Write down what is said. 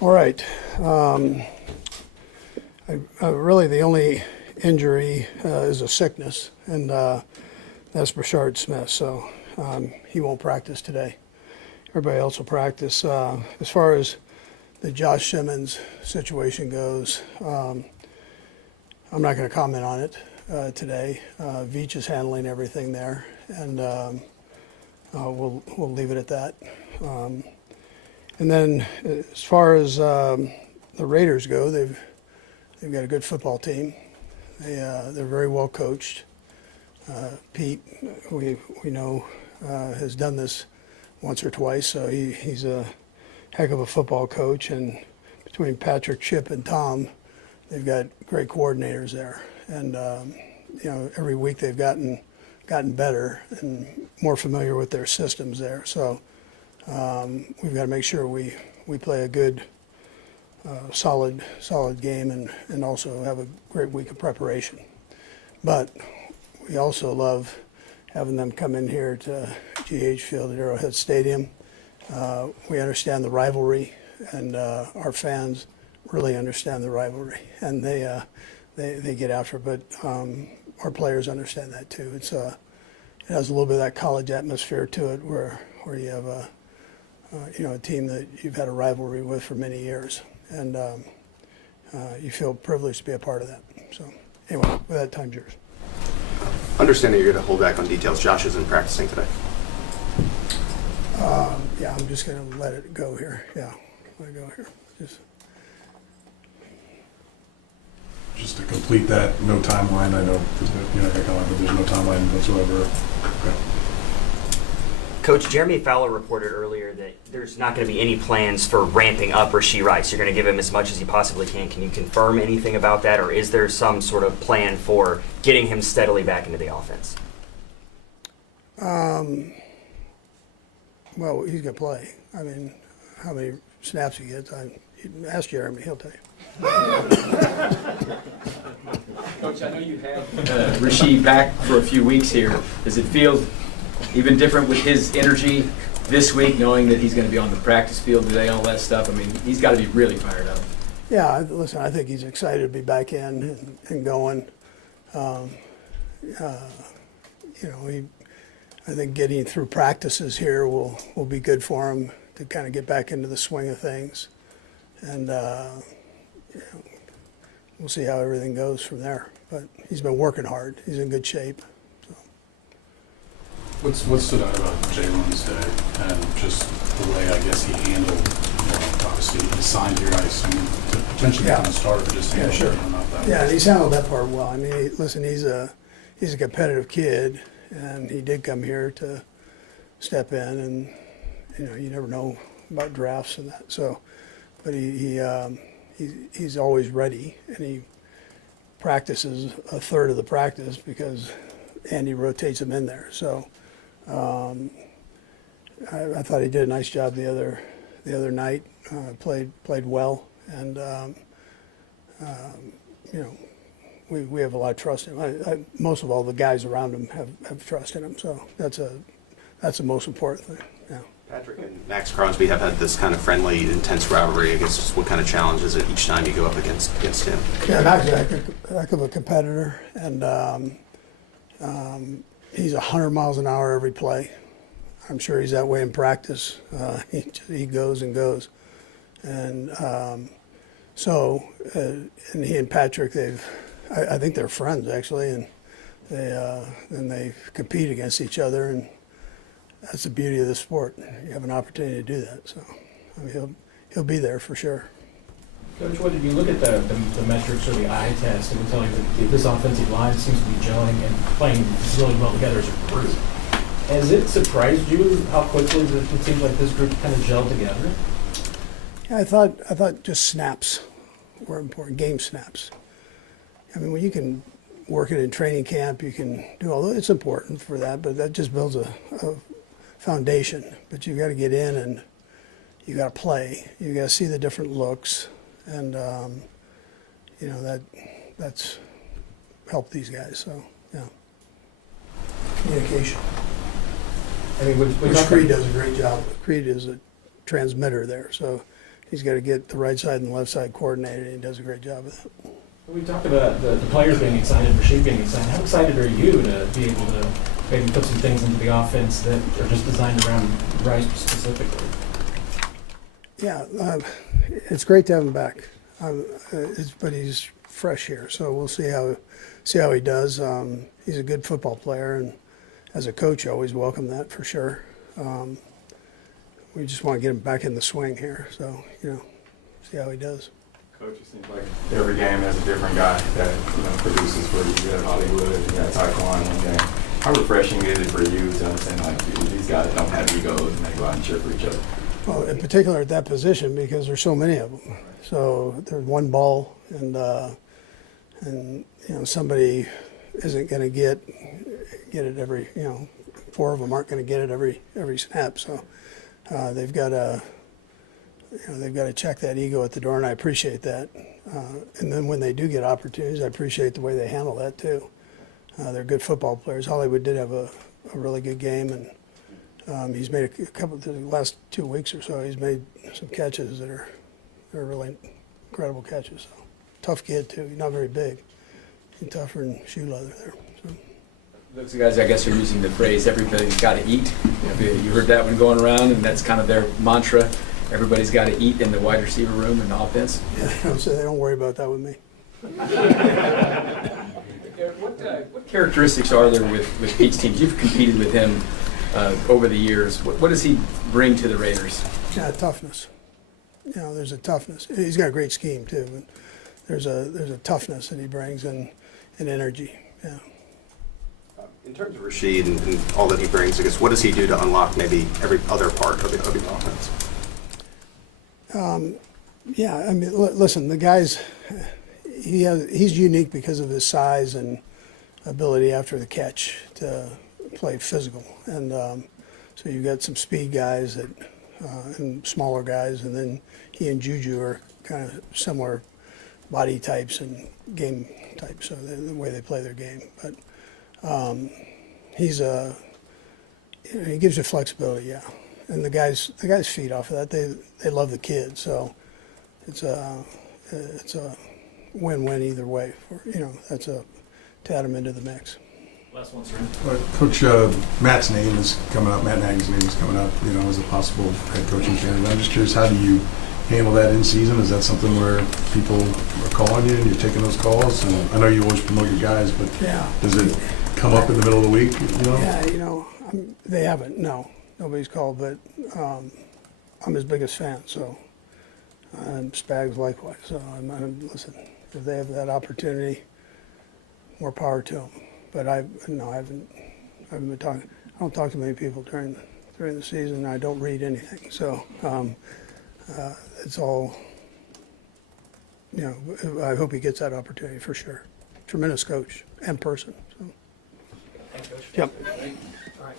All right. Really, the only injury is a sickness, and that's Rashee Smith. So he won't practice today. Everybody else will practice. As far as the Josh Simmons situation goes, I'm not going to comment on it today. Veach is handling everything there, and we'll leave it at that. And then, as far as the Raiders go, they've got a good football team. They're very well coached. Pete, we know, has done this once or twice, so he's a heck of a football coach. And between Patrick, Chip, and Tom, they've got great coordinators there. And every week they've gotten better and more familiar with their systems there. So we've got to make sure we play a good, solid game and also have a great week of preparation. But we also love having them come in here to GH Field at Arrowhead Stadium. We understand the rivalry, and our fans really understand the rivalry, and they get after it. But our players understand that too. It has a little bit of that college atmosphere to it, where you have a team that you've had a rivalry with for many years, and you feel privileged to be a part of that. So anyway, with that, time's yours. Understanding you're going to hold back on details, Josh isn't practicing today. Yeah, I'm just going to let it go here. Yeah, let it go here. Just to complete that, no timeline. I know you're not going to comment, but there's no timeline whatsoever. Okay. Coach, Jeremy Fowler reported earlier that there's not going to be any plans for ramping up Rashee Rice. You're going to give him as much as you possibly can. Can you confirm anything about that, or is there some sort of plan for getting him steadily back into the offense? Well, he's going to play. I mean, how many snaps he gets, ask Jeremy, he'll tell you. Coach, I know you had Rashee back for a few weeks here. Does it feel even different with his energy this week, knowing that he's going to be on the practice field today, all that stuff? I mean, he's got to be really fired up. Yeah, listen, I think he's excited to be back in and going. I think getting through practices here will be good for him to kind of get back into the swing of things. And we'll see how everything goes from there. But he's been working hard. He's in good shape. What stood out about Jalen's day and just the way, I guess, he handled, obviously he signed here, I assume, to potentially become a starter, but just handled it not that Yeah, he's handled that part well. I mean, listen, he's a competitive kid, and he did come here to step in, and you never know about drafts and that. So, but he's always ready, and he practices a third of the practice because Andy rotates him in there. So. I thought he did a nice job the other night. Played well, and we have a lot of trust in him. Most of all, the guys around him have trust in him. So that's the most important thing. Yeah. Patrick and Max Crosby have had this kind of friendly, intense rivalry. I guess just what kind of challenge is it each time you go up against him? Yeah, Max is a heck of a competitor, and he's 100 miles an hour every play. I'm sure he's that way in practice. He goes and goes. And and he and Patrick, I think they're friends actually, and they compete against each other, and that's the beauty of the sport. You have an opportunity to do that. So I mean, he'll be there for sure. Coach, if you look at the metrics or the eye test, it would tell you that this offensive line seems to be gelling and playing really well together as a group. Has it surprised you how quickly it seems like this group kind of gelled together? Yeah, I thought just snaps were important, game snaps. I mean, when you can work it in training camp, you can do all that. It's important for that, but that just builds a foundation. But you've got to get in and you got to play. You got to see the different looks. And that's helped these guys. So yeah, communication. I mean, Which Creed does a great job. Creed is a transmitter there, so he's got to get the right side and the left side coordinated, and he does a great job of that. We talked about the players being excited, Rashee being excited. How excited are you to be able to maybe put some things into the offense that are just designed around Rice specifically? Yeah, it's great to have him back, but he's fresh here, so we'll see how he does. He's a good football player, and as a coach, I always welcome that for sure. We just want to get him back in the swing here, so see how he does. Coach, it seems like every game has a different guy that produces for you. You got Hollywood, you got Taekwondo one game. How refreshing is it for you to understand like these guys don't have egos and they go out and cheer for each other? Well, in particular at that position, because there's so many of them. So there's one ball, and somebody isn't going to get it every. Four of them aren't going to get it every snap. So they've got to check that ego at the door, and I appreciate that. And then when they do get opportunities, I appreciate the way they handle that too. They're good football players. Hollywood did have a really good game, and he's made a couple the last 2 weeks or so. He's made some catches that are really incredible catches. So, tough kid too. He's not very big. He's tougher than shoe leather there. So. Those guys, I guess, are using the phrase "everybody's got to eat." You heard that one going around, and that's kind of their mantra. Everybody's got to eat in the wide receiver room and the offense. Yeah, so they don't worry about that with me. What characteristics are there with Pete's teams? You've competed with him over the years. What does he bring to the Raiders? Yeah, toughness. There's a toughness. He's got a great scheme too, but there's a toughness that he brings and energy. Yeah. In terms of Rashee and all that he brings, I guess, what does he do to unlock maybe every other part of the offense? Yeah, I mean, listen, the guy's he's unique because of his size and ability after the catch to play physical, and so you've got some speed guys and smaller guys, and then he and Juju are kind of similar body types and game types, so the way they play their game. But he gives you flexibility, yeah. And the guys feed off of that. They love the kid, so it's a win-win either way. That's to add him into the mix. Last one, sir. Coach, Matt's name is coming up. Matt Nagy's name is coming up. As a possible head coaching candidate. I'm just curious, how do you handle that in season? Is that something where people are calling you and you're taking those calls? And I know you always promote your guys, but does it come up in the middle of the week? Yeah, they haven't. No, nobody's called, but I'm his biggest fan. So, and Spags likewise. So listen. If they have that opportunity, more power to them. But I haven't been talking. I don't talk to many people during the season. I don't read anything. So it's all. I hope he gets that opportunity for sure. Tremendous coach and person. So. Thanks, Coach. Yep. All right.